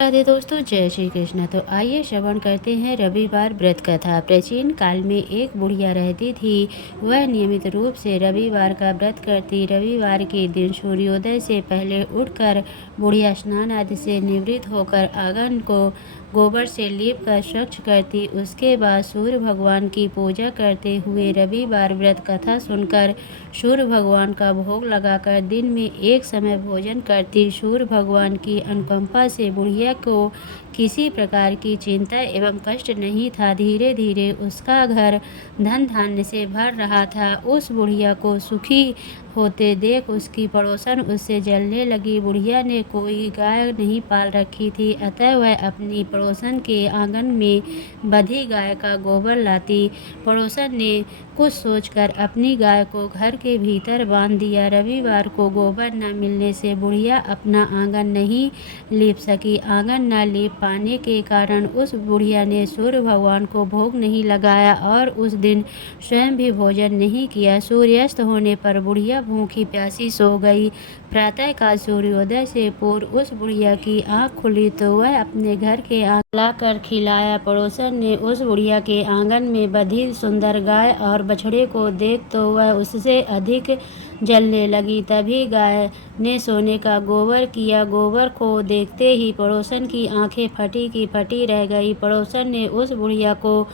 राधे दोस्तों, जय श्री कृष्ण। तो आइए श्रवण करते हैं रविवार व्रत कथा। प्राचीन काल में एक बुढ़िया रहती थी। वह नियमित रूप से रविवार का व्रत करती। रविवार के दिन सूर्योदय से पहले उठकर बुढ़िया स्नान आदि से निवृत्त होकर आंगन को गोबर से लीप कर स्वच्छ करती। उसके बाद सूर्य भगवान की पूजा करते हुए रविवार व्रत कथा सुनकर सूर्य भगवान का भोग लगाकर दिन में एक समय भोजन करती। सूर्य भगवान की अनुकंपा से बुढ़िया को किसी प्रकार की चिंता एवं कष्ट नहीं था। धीरे धीरे उसका घर धन धान्य से भर रहा था। उस बुढ़िया को सुखी होते देख उसकी पड़ोसन उससे जलने लगी। बुढ़िया ने कोई गाय नहीं पाल रखी थी, अतः वह अपनी पड़ोसन के आंगन में बंधी गाय का गोबर लाती। पड़ोसन ने कुछ सोचकर अपनी गाय को घर के भीतर बांध दिया। रविवार को गोबर न मिलने से बुढ़िया अपना आंगन नहीं लीप सकी। आंगन न लीप पाने के कारण उस बुढ़िया ने सूर्य भगवान को भोग नहीं लगाया और उस दिन स्वयं भी भोजन नहीं किया। सूर्यास्त होने पर बुढ़िया भूखी प्यासी सो गई। प्रातःकाल सूर्योदय से पूर्व उस बुढ़िया की आंख खुली तो वह अपने घर के आंगन लाकर खिलाया। पड़ोसन ने उस बुढ़िया के आंगन में बंधी सुंदर गाय और बछड़े को देख तो वह उससे अधिक जलने लगी। तभी गाय ने सोने का गोबर किया। गोबर को देखते ही पड़ोसन की आंखें फटी की फटी रह गई। पड़ोसन ने उस बुढ़िया को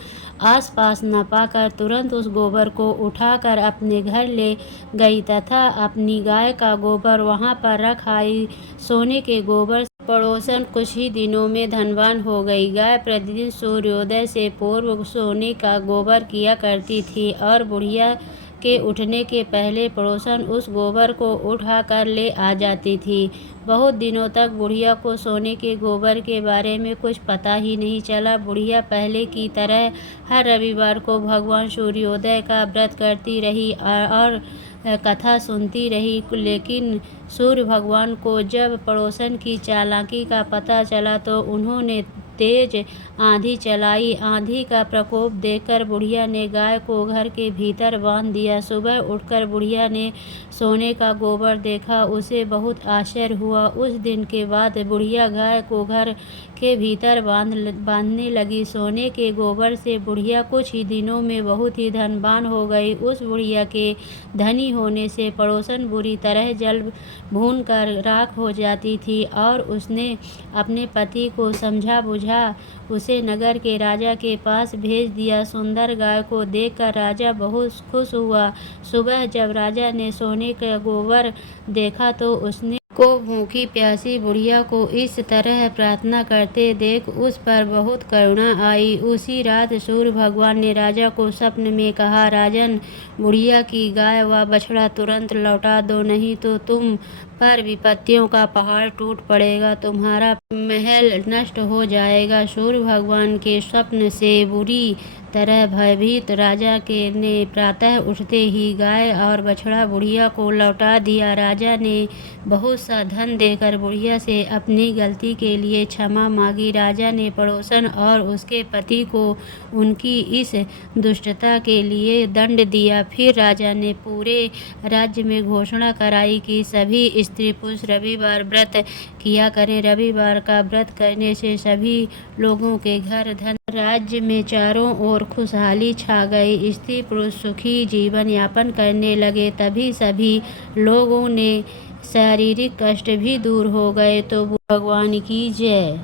आसपास न पाकर तुरंत उस गोबर को उठाकर अपने घर ले गई तथा अपनी गाय का गोबर वहां पर रख आई। सोने के गोबर से पड़ोसन कुछ ही दिनों में धनवान हो गई। गाय प्रतिदिन सूर्योदय से पूर्व सोने का गोबर किया करती थी और बुढ़िया के उठने के पहले पड़ोसन उस गोबर को उठाकर ले आ जाती थी। बहुत दिनों तक बुढ़िया को सोने के गोबर के बारे में कुछ पता ही नहीं चला। बुढ़िया पहले की तरह हर रविवार को भगवान सूर्योदय का व्रत करती रही और कथा सुनती रही। लेकिन सूर्य भगवान को जब पड़ोसन की चालाकी का पता चला तो उन्होंने तेज आंधी चलाई। आंधी का प्रकोप देखकर बुढ़िया ने गाय को घर के भीतर बांध दिया। सुबह उठकर बुढ़िया ने सोने का गोबर देखा, उसे बहुत आश्चर्य हुआ। उस दिन के बाद बुढ़िया गाय को घर के भीतर बांधने लगी। सोने के गोबर से बुढ़िया कुछ ही दिनों में बहुत ही धनवान हो गई। उस बुढ़िया के धनी होने से पड़ोसन बुरी तरह जल भून कर राख हो जाती थी और उसने अपने पति को समझा बुझा उसे नगर के राजा के पास भेज दिया। सुंदर गाय को देखकर राजा बहुत खुश हुआ। सुबह जब राजा ने सोने का गोबर देखा तो उसने को भूखी प्यासी बुढ़िया को इस तरह प्रार्थना करते देख उस पर बहुत करुणा आई। उसी रात सूर्य भगवान ने राजा को स्वप्न में कहा, राजन, बुढ़िया की गाय व बछड़ा तुरंत लौटा दो, नहीं तो तुम पर विपत्तियों का पहाड़ टूट पड़ेगा, तुम्हारा महल नष्ट हो जाएगा। सूर्य भगवान के स्वप्न से बुरी तरह भयभीत राजा के ने प्रातः उठते ही गाय और बछड़ा बुढ़िया को लौटा दिया। राजा ने बहुत सा धन देकर बुढ़िया से अपनी गलती के लिए क्षमा मांगी। राजा ने पड़ोसन और उसके पति को उनकी इस दुष्टता के लिए दंड दिया। फिर राजा ने पूरे राज्य में घोषणा कराई कि सभी स्त्री पुरुष रविवार व्रत किया करें। रविवार का व्रत करने से सभी लोगों के घर धन राज्य में चारों ओर खुशहाली छा गई। स्त्री पुरुष सुखी जीवन यापन करने लगे। तभी सभी लोगों ने शारीरिक कष्ट भी दूर हो गए। तो भगवान की जय।